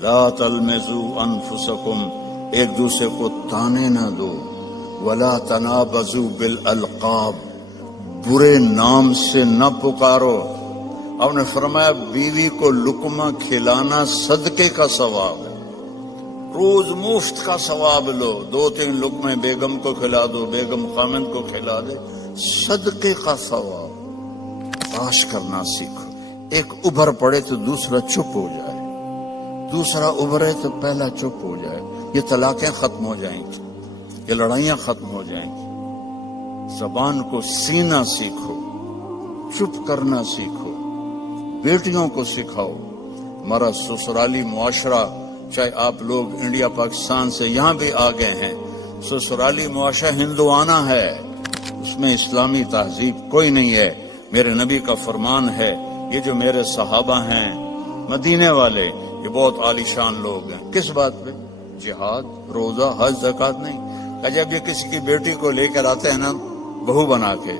لا تلمزوا انفسکم، ایک دوسرے کو تانے نہ دو، ولا تنابزوا بالالقاب، برے نام سے نہ پکارو۔ آپ نے فرمایا بیوی کو لقمہ کھلانا صدقے کا ثواب ہے، روز مفت کا ثواب لو، 2-3 لقمے بیگم کو کھلا دو، بیگم خامن کو کھلا دے، صدقے کا ثواب۔ تلاش کرنا سیکھو، ایک ابھر پڑے تو دوسرا چپ ہو جائے، دوسرا ابھرے تو پہلا چپ ہو جائے، یہ طلاقیں ختم ہو جائیں گی، یہ لڑائیاں ختم ہو جائیں گی۔ زبان کو سینا سیکھو، چپ کرنا سیکھو، بیٹیوں کو سکھاؤ۔ ہمارا سسرالی معاشرہ، چاہے آپ لوگ انڈیا پاکستان سے یہاں بھی آ گئے ہیں، سسرالی معاشرہ ہندوانہ ہے، اس میں اسلامی تہذیب کوئی نہیں ہے۔ میرے نبی کا فرمان ہے، یہ جو میرے صحابہ ہیں مدینے والے، یہ بہت عالی شان لوگ ہیں۔ کس بات پہ؟ جہاد، روزہ، حج، زکوٰۃ نہیں۔ جب یہ کسی کی بیٹی کو لے کر آتے ہیں نا بہو بنا کے،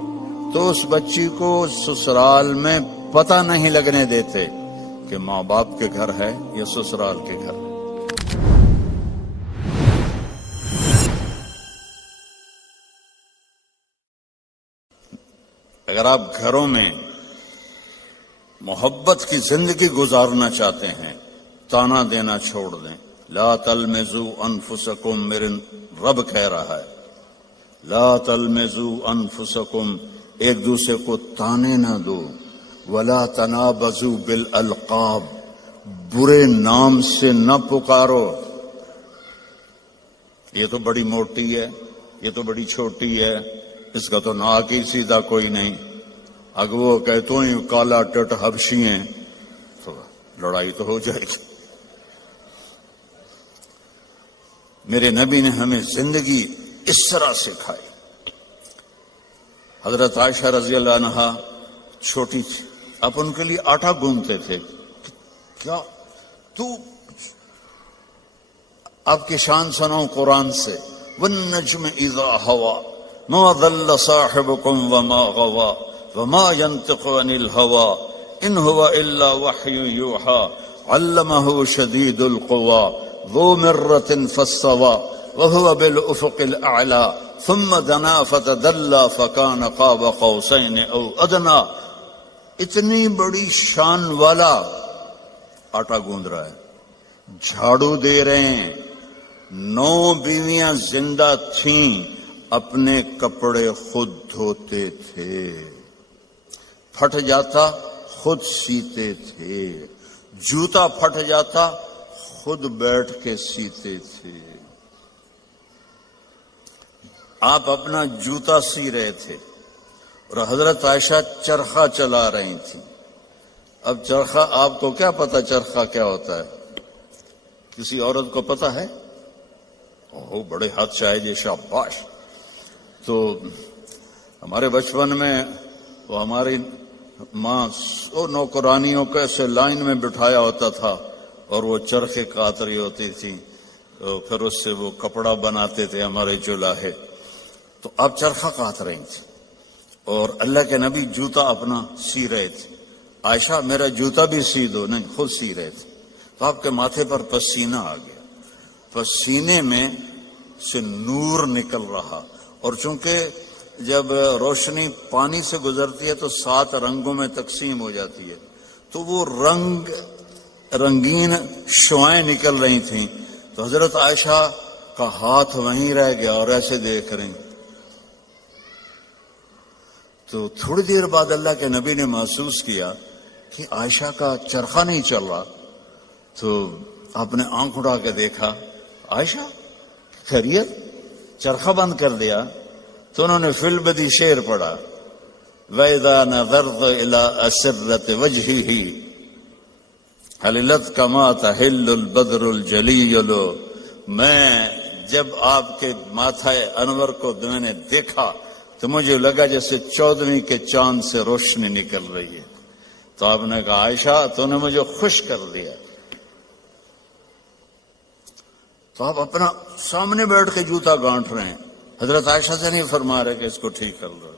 تو اس بچی کو سسرال میں پتہ نہیں لگنے دیتے کہ ماں باپ کے گھر ہے یا سسرال کے گھر ہے۔ اگر آپ گھروں میں محبت کی زندگی گزارنا چاہتے ہیں، تانا دینا چھوڑ دیں۔ لا تلمزوا انفسکم، میرے رب کہہ رہا ہے، لا تلمزوا انفسکم، ایک دوسرے کو تانے نہ دو، ولا تنابزوا بالالقاب، برے نام سے نہ پکارو۔ یہ تو بڑی موٹی ہے، یہ تو بڑی چھوٹی ہے، اس کا تو ناک ہی سیدھا کوئی نہیں، اگر وہ کہ تو ہی کالا ٹٹ حبشی ہیں، تو لڑائی تو ہو جائے گی۔ میرے نبی نے ہمیں زندگی اس طرح سکھائی۔ حضرت عائشہ رضی اللہ عنہا چھوٹی تھی، آپ ان کے لیے آٹا گوندتے تھے۔ کیا تو آپ کی شان سناؤں قرآن سے، والنجم اذا ہوا ما ضل صاحبكم وما غوا وما ينطق عن الهوى ان هو الا وحي يوحى علمه شديد القوى ذو مرة فاستوى وهو بالافق الاعلى ثم دنا فتدلى فكان قاب قوسين او ادنى۔ اتنی بڑی شان والا آٹا گوندھ رہا ہے، جھاڑو دے رہے ہیں۔ 9 بیویاں زندہ تھیں، اپنے کپڑے خود دھوتے تھے، پھٹ جاتا خود سیتے تھے، جوتا پھٹ جاتا خود بیٹھ کے سیتے تھے۔ آپ اپنا جوتا سی رہے تھے اور حضرت عائشہ چرخہ چلا رہی تھی۔ اب چرخہ، آپ کو کیا پتا چرخہ کیا ہوتا ہے؟ کسی عورت کو پتا ہے؟ اوہ بڑے ہاتھ شاید، یہ شاباش۔ تو ہمارے بچپن میں وہ ہماری ماں نوکرانیوں کو ایسے لائن میں بٹھایا ہوتا تھا اور وہ چرخے کاٹ رہی ہوتی تھی، پھر اس سے وہ کپڑا بناتے تھے ہمارے جولاہے۔ تو آپ چرخہ کاٹ رہی تھی اور اللہ کے نبی جوتا اپنا سی رہے تھے۔ عائشہ میرا جوتا بھی سی دو، نہیں خود سی رہے تھے۔ تو آپ کے ماتھے پر پسینہ آ گیا، پسینے میں سے نور نکل رہا، اور چونکہ جب روشنی پانی سے گزرتی ہے تو 7 رنگوں میں تقسیم ہو جاتی ہے، تو وہ رنگین شعائیں نکل رہی تھیں۔ تو حضرت عائشہ کا ہاتھ وہیں رہ گیا اور ایسے دیکھ رہی۔ تو تھوڑی دیر بعد اللہ کے نبی نے محسوس کیا کہ عائشہ کا چرخہ نہیں چل رہا، تو آپ نے آنکھ اٹھا کے دیکھا، عائشہ خیریت؟ چرخہ بند کر دیا؟ تو انہوں نے فی البدی شعر پڑھا، وَإِذَا نَظَرْتَ إِلَىٰ أَسِرَّةِ وَجْهِهِ حَلِلَتْ كَمَا تَحِلُّ الْبَدْرُ الْجَلِيُّ۔ میں جب آپ کے ماتھا انور کو میں نے دیکھا تو مجھے لگا جیسے 14ویں کے چاند سے روشنی نکل رہی ہے۔ تو آپ نے کہا عائشہ تو نے مجھے خوش کر دیا۔ تو آپ اپنا سامنے بیٹھ کے جوتا گانٹ رہے ہیں، حضرت عائشہ سے نہیں فرما رہے کہ اس کو ٹھیک کر لو۔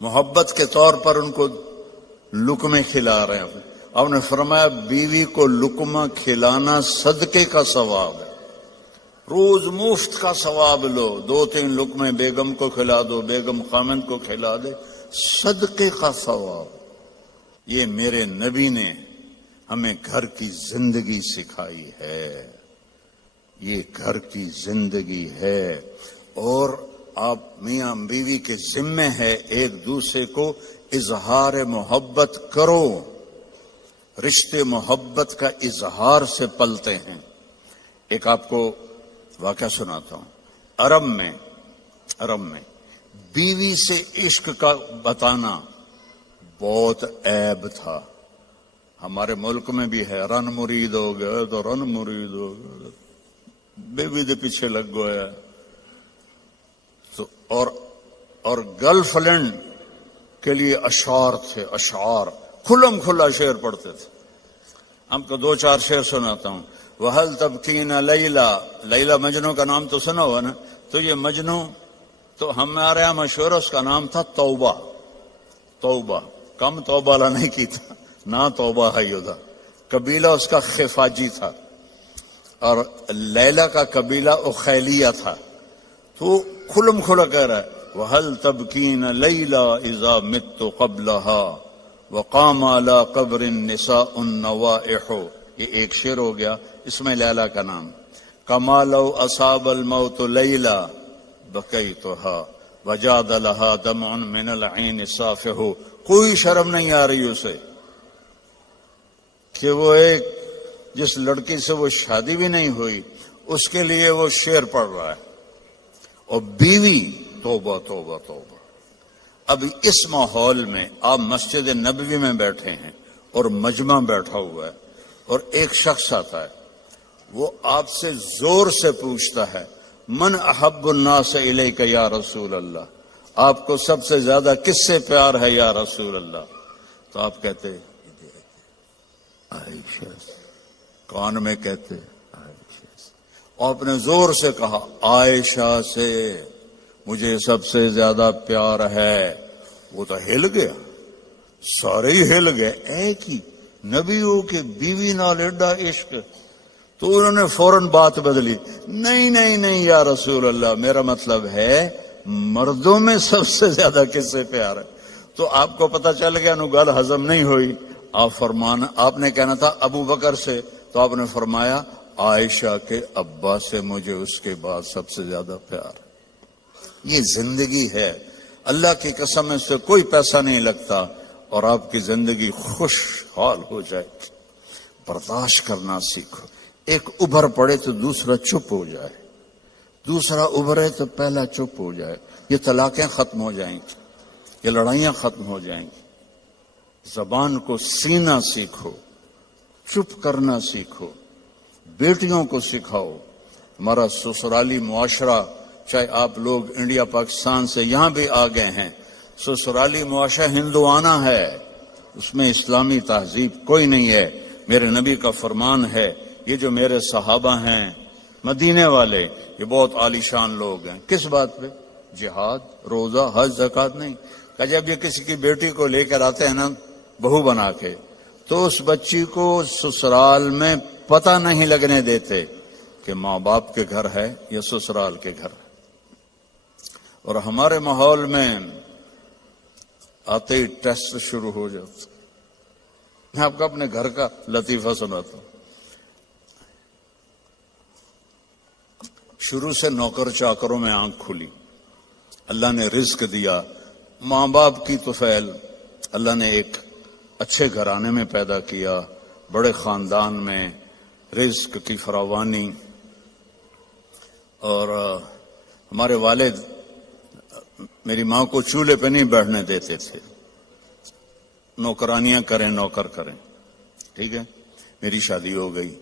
محبت کے طور پر ان کو لقمے کھلا رہے ہیں. آپ نے فرمایا بیوی کو لقمہ کھلانا صدقے کا ثواب ہے. روز مفت کا ثواب لو، 2-3 لقمے بیگم کو کھلا دو، بیگم خامند کو کھلا دے، صدقے کا ثواب. یہ میرے نبی نے ہمیں گھر کی زندگی سکھائی ہے، یہ گھر کی زندگی ہے. اور آپ میاں بیوی کے ذمے ہے ایک دوسرے کو اظہار محبت کرو. رشتے محبت کا اظہار سے پلتے ہیں. ایک آپ کو واقعہ سناتا ہوں. عرب میں بیوی سے عشق کا بتانا بہت عیب تھا. ہمارے ملک میں بھی ہے، رن مرید ہو گیا تو رن مرید ہو گیا، بیوی دے پیچھے لگ گیا. تو اور گرل فرینڈ کے لیے اشعار تھے، اشعار کھلم کھلا شعر پڑھتے تھے. ہم کو 2-4 شعر سناتا ہوں. وَهَلْ تَبْكِينَ لَيْلَا، لیلا مجنو کا نام تو سنا ہوا نا. تو یہ مجنو تو ہمارے یہاں مشہور، اس کا نام تھا توبہ. توبہ کم توبہ لا نہیں کی تھا، نہ توبہ ہے یودا. قبیلہ اس کا خفاجی تھا اور لیلا کا قبیلہ اخیلیہ تھا. تو کھلم کھلا کہہ رہا ہے وَهَلْ تَبْكِينَ لَيْلَا إِذَا مِتُّ قَبْلَهَا وقام على قبر النساء النوائح. یہ ایک شعر ہو گیا، اس میں لیلا کا نام. کما لو اصاب الموت لیلا بکیتها وجاد لها دمع من العین صافح. کوئی شرم نہیں آ رہی اسے کہ وہ ایک جس لڑکی سے وہ شادی بھی نہیں ہوئی اس کے لیے وہ شعر پڑھ رہا ہے. اور بیوی توبہ توبہ توبہ. اب اس ماحول میں آپ مسجد نبوی میں بیٹھے ہیں اور مجمع بیٹھا ہوا ہے اور ایک شخص آتا ہے، وہ آپ سے زور سے پوچھتا ہے من احب الناس الیک یا رسول اللہ، آپ کو سب سے زیادہ کس سے پیار ہے یا رسول اللہ؟ تو آپ کہتے عائشہ. کان میں کہتے عائشہ. آپ نے زور سے کہا عائشہ سے مجھے سب سے زیادہ پیار ہے. وہ تو ہل گیا، سارے ہی ہل گئے. ایک ہی نبیوں کے بیوی نال ایڈا عشق. تو انہوں نے فوراً بات بدلی، نہیں نہیں نہیں یا رسول اللہ، میرا مطلب ہے مردوں میں سب سے زیادہ کس سے پیار ہے. تو آپ کو پتہ چل گیا، نو گل ہضم نہیں ہوئی. آپ نے کہنا تھا ابو بکر سے، تو آپ نے فرمایا عائشہ کے ابا سے مجھے اس کے بعد سب سے زیادہ پیار ہے. یہ زندگی ہے. اللہ کی قسم اس سے کوئی پیسہ نہیں لگتا اور آپ کی زندگی خوشحال ہو جائے. برداشت کرنا سیکھو. ایک ابھر پڑے تو دوسرا چپ ہو جائے، دوسرا ابھرے تو پہلا چپ ہو جائے. یہ طلاقیں ختم ہو جائیں گی، یہ لڑائیاں ختم ہو جائیں گی. زبان کو سینا سیکھو، چپ کرنا سیکھو. بیٹیوں کو سکھاؤ. ہمارا سسرالی معاشرہ، چاہے آپ لوگ انڈیا پاکستان سے یہاں بھی آ گئے ہیں، سسرالی معاشرہ ہندوانہ ہے، اس میں اسلامی تہذیب کوئی نہیں ہے. میرے نبی کا فرمان ہے، یہ جو میرے صحابہ ہیں مدینے والے، یہ بہت عالی شان لوگ ہیں. کس بات پہ؟ جہاد، روزہ، حج، زکوٰۃ نہیں. کہ جب یہ کسی کی بیٹی کو لے کر آتے ہیں نا بہو بنا کے، تو اس بچی کو سسرال میں پتہ نہیں لگنے دیتے کہ ماں باپ کے گھر ہے یا سسرال کے گھر ہے. اور ہمارے ماحول میں آتے ہی ٹیسٹ شروع ہو جاتا. میں آپ کو اپنے گھر کا لطیفہ سناتا ہوں. شروع سے نوکر چاکروں میں آنکھ کھلی، اللہ نے رزق دیا. ماں باپ کی طفیل اللہ نے ایک اچھے گھرانے میں پیدا کیا، بڑے خاندان میں، رزق کی فراوانی. اور ہمارے والد میری ماں کو چولہے پہ نہیں بیٹھنے دیتے تھے، نوکرانیاں کریں، نوکر کریں. ٹھیک ہے، میری شادی ہو گئی.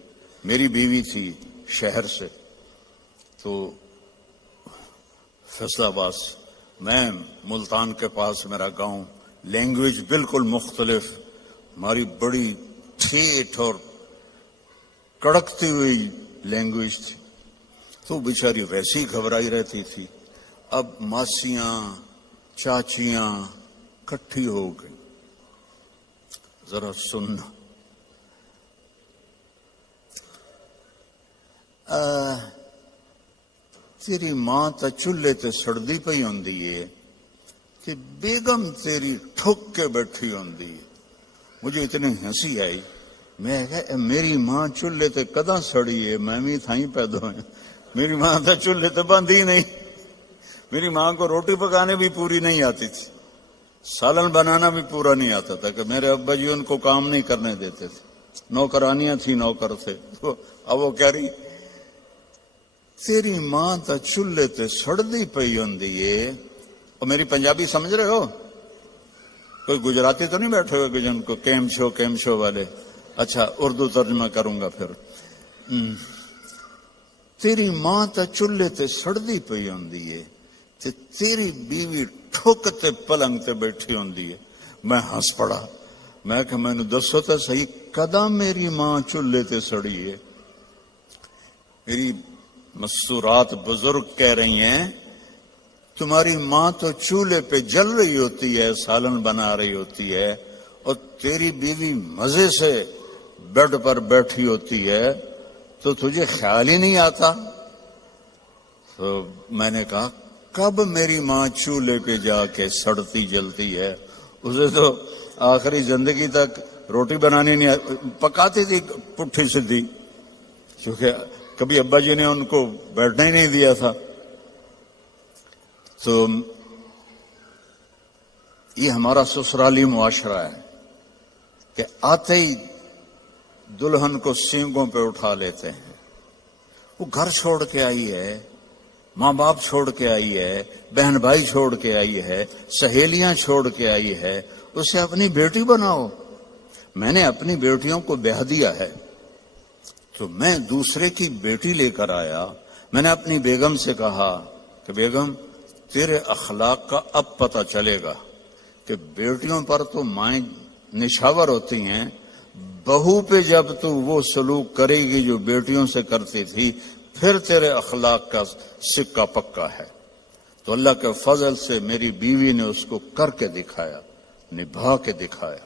میری بیوی تھی شہر سے، تو فیصلہ آباد، میں ملتان کے پاس میرا گاؤں. لینگویج بالکل مختلف، ہماری بڑی ٹھیٹھ اور کڑکتی ہوئی لینگویج تھی. تو بیچاری ویسی ہی گھبرائی رہتی تھی. اب ماسیاں چاچیاں کٹھی ہو گئی. ذرا سننا. تیری ماں تا چولہے تے سڑدی پئی ہوندی ہے کہ بیگم تیری ٹھک کے بیٹھی ہوندی ہے. مجھے اتنی ہنسی آئی. میں کہا میری ماں چولہے تے کداں سڑی ہے؟ میں بھی تھائیں پیدا ہوئے. میری ماں تا چولہے تے بندھی نہیں. میری ماں کو روٹی پکانے بھی پوری نہیں آتی تھی, سالن بنانا بھی پورا نہیں آتا تھا, کہ میرے ابا جی ان کو کام نہیں کرنے دیتے تھے. نوکرانیاں تھی, نوکر تھے. اب وہ کہہ رہی تیری ماں تا چولہے تے سڑدی پئی ہوندی ہے. اور میری پنجابی سمجھ رہے ہو؟ کوئی گجراتی تو نہیں بیٹھے ہوئے کہ جن کو کیم شو والے. اچھا اردو ترجمہ کروں گا پھر. تیری ماں تا چولہے تے سڑدی پئی ہوندی ہے تے تیری بیوی ٹھک تے پلنگ تے بیٹھی ہوندی ہے. میں ہنس پڑا. میں کہ میں نے دسو تو صحیح کداں میری ماں چولہے تے سڑی ہے؟ میری مستورات بزرگ کہہ رہی ہیں تمہاری ماں تو چولہے پہ جل رہی ہوتی ہے, سالن بنا رہی ہوتی ہے, اور تیری بیوی مزے سے بیڈ پر بیٹھی ہوتی ہے, تو تجھے خیال ہی نہیں آتا. تو میں نے کہا کب میری ماں چولہے پہ جا کے سڑتی جلتی ہے؟ اسے تو آخری زندگی تک روٹی بنانی نہیں پکاتی تھی پٹھی سدھی, کیونکہ کبھی ابا جی نے ان کو بیٹھنا ہی نہیں دیا تھا. تو یہ ہمارا سسرالی معاشرہ ہے کہ آتے ہی دلہن کو سینگوں پہ اٹھا لیتے ہیں. وہ گھر چھوڑ کے آئی ہے, ماں باپ چھوڑ کے آئی ہے, بہن بھائی چھوڑ کے آئی ہے, سہیلیاں چھوڑ کے آئی ہے, اسے اپنی بیٹی بناؤ. میں نے اپنی بیٹیوں کو بیاہ دیا ہے تو میں دوسرے کی بیٹی لے کر آیا. میں نے اپنی بیگم سے کہا کہ بیگم تیرے اخلاق کا اب پتہ چلے گا کہ بیٹیوں پر تو مائیں نشاور ہوتی ہیں, بہو پہ جب تو وہ سلوک کرے گی جو بیٹیوں سے کرتی تھی پھر تیرے اخلاق کا سکہ پکا ہے. تو اللہ کے فضل سے میری بیوی نے اس کو کر کے دکھایا, نبھا کے دکھایا.